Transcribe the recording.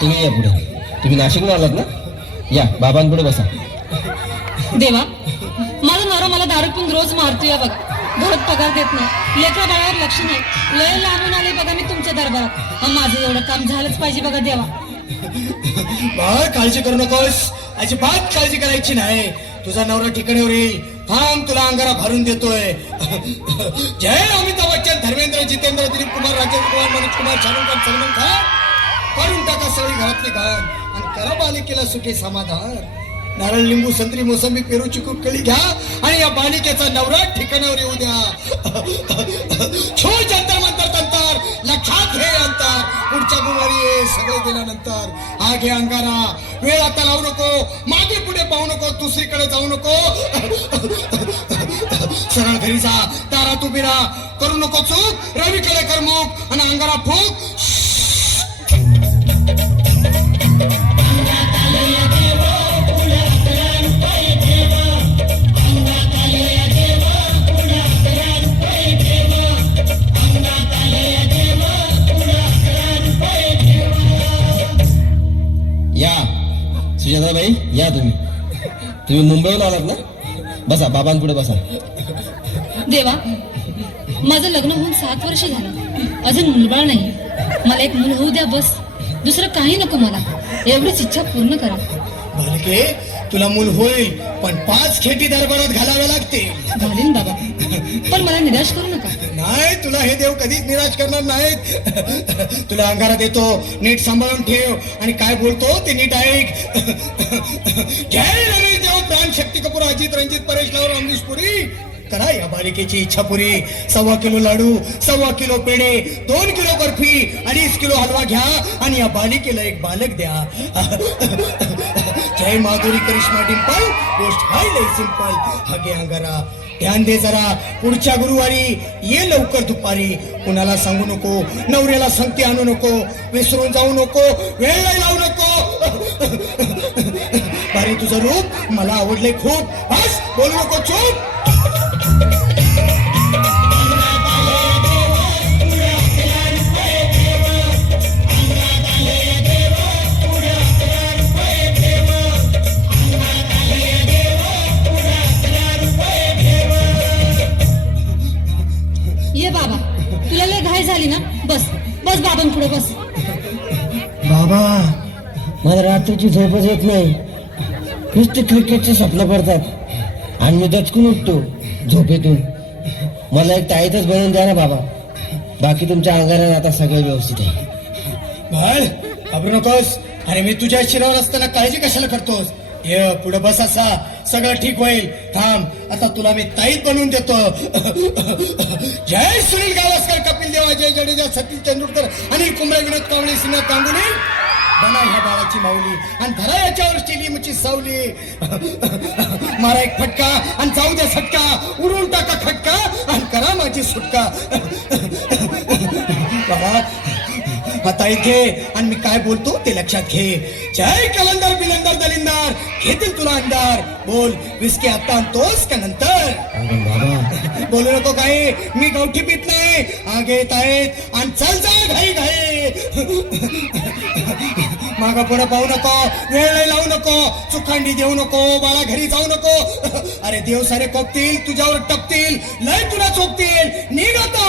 तुम्ही या पुढे. तुम्ही नाशिकहून आलात ना? या बाबांपुढे बसा. देवा, माझा नवरा मला दारू पिऊन रोज मारतोय बघा. घरात पगार देत नाही, लेकरा बाळावर लक्ष नाही. लय लांबून आले बघा मी तुमच्या दरबारात. माझं एवढं काम झालंच पाहिजे बघा देवा. बाळ काळजी करू नकोस, अजिबात काळजी करायची नाही. तुझा नवरा ठिकाणीवर येईल. थांब, तुला अंगारा भरून देतोय. जय अमिताभ बच्चन, धर्मेंद्र, जितेंद्र, दिलीप कुमार, राजेंद्र कुमार, मनोज कुमार, शाहरुख खान, सलमान खान. करून टाका सगळी घरातली घाण आणि करा बालिकेला सुखे समाधान. नारळ, लिंबू, संत्री, मोसंबी, पेरू, चिकू, केळी घ्या आणि या बालिकेचा नवरा ठिकाणावर येऊ द्या. छो जंतर मंतर तंतर, लक्षात घे अंतर. पुढच्या गुरुवारी सगळे गेल्यानंतर हा घे अंगारा. वेळ आता लावू नको, मागे पुढे पाहू नको, दुसरीकडे जाऊ नको. सरळ घरी जा, दारात उभी राहा. करू नको चूक, रवीकडे कर मुख आणि अंगारा फूक. या सुजाताबाई, या तुम्ही मुंबईहून आलात ना? बसा, बाबांपुढे बसा. देवा, माझं लग्न होऊन 7 वर्ष झालं, अजून मुलबाळ नाही. मला एक मूल होऊ द्या बस. दुसरं काही नको मला. एवढीच इच्छा पूर्ण करा. बालके, तुला मूल होईल, पण 5 खेटी दरबारात घालाव्या लागतील. घालीन बाबा, पण मला निराश करू नका. नाही, तुला हे देव कधीच निराश करणार नाहीत. तुला अंगारा देतो, नीट सांभाळून ठेव आणि काय बोलतो ते नीट ऐक. जय रमेश देव, प्राण, शक्ती कपूर, अजित, रंजित, परेश लावर, अमरीश पुरी. करा या बालिकेची इच्छा पुरी. 1.25 किलो लाडू, 1.25 किलो पेढे, 2 किलो बर्फी, 2.5 किलो हलवा घ्या आणि या बालिकेला एक बालक द्या. जय माधुरी, करिश्मा, डिंपल, गोष्ट हाय लय सिंपल. हगे अंगारा, ध्यान दे जरा. पुढच्या गुरुवारी ये लवकर दुपारी. कुणाला सांगू नको, नवऱ्याला संगती आणू नको, विसरून जाऊ नको, वेळ नाही लावू नको. बारी, तुझं रूप मला आवडले खूप. बस, बोलू नको, चूप. ये बाबा, तुला लय घाई झाली ना? बस बस बाबांपुढे बस. बाबा, मला रात्रीची झोपच येत नाही. नुसते क्रिकेटचे स्वप्न पडतात आणि मी दचकून उठतो झोपेतून. मला एक ताईतच बनवून द्या ना बाबा. बाकी तुमच्या अंगारात आता सगळं व्यवस्थित आहे. बाळ, घाबरू नकोस. अरे, मी तुझ्या शिरावर असताना काळजी कशाला करतोस? ये पुढे बस, असा सगळं ठीक होईल. थांब, आता तुला मी ताईत बनवून देतो. जय सुनील गावस्कर, कपिल देव, अजय जडेजा, सतीश तेंडुलकर, अनिल कुंबळे, विनोद कांबळे, सिन्हा गांगुली. बना ह्या बाळाची माऊली आणि धरा याच्यावर स्टेलियमची सावली. मारा एक फटका आणि जाऊ द्या सटका. उडून टाका खटका आणि करा माझी सुटका. बाळा, आता घे आणि मी काय बोलतो ते लक्षात घे. जय कलंदर, बिलंदर, दलिंदर, घेतील तुला अंधार. बोल, विस्की आता आणतोस का नंतर? बाबा, बोलू नको काही, मी गावठी पीत नाही. आगे येत आहेत आणि चल जा घाई घाई. मागा पुढे पाहू नको, वेळ नाही लावू नको, चुखांडी देऊ नको, बाळा घरी जाऊ नको. अरे, देव सारे कोपतील, तुझ्यावर टपतील, लय तुला चोपतील. निघ आता.